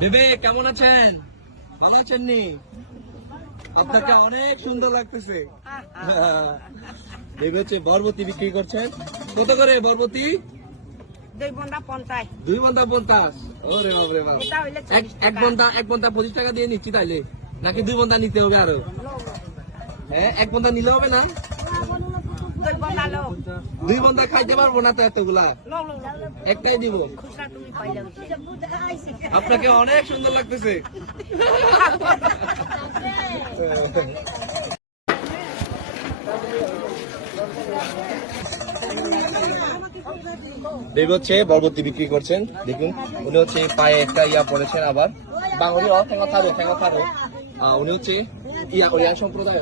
বেবে কেমন আছেন? ভালো আছেন নি? আপনাকে অনেক সুন্দর লাগতেছে। বেবে হচ্ছে বরবতি বিক্রি করছেন। কত করে বরবতি? 2 বন্ধা 50। 2 বন্ধা 50। ওরে বাপরে বাপ। এক বন্ধা 25 টাকা দিয়ে নিচ্ছি তাইলে, নাকি 2 বন্ধা নিতে হবে আরো? হ্যাঁ, 1 বন্ধা নিলে হবে না? 2 বন্ধা খাইতে পারবো না তো এতগুলা, একটাই দিব। আপনাকে অনেক সুন্দর লাগতেছে। দেবী হচ্ছে বরবতি বিক্রি করছেন। দেখুন উনি হচ্ছে পায়ে একটা ইয়া পড়েছেন, আবার বাঙালি ঠেঙ্গা থারো উনি হচ্ছে ইয়া কোরিয়ান সম্প্রদায়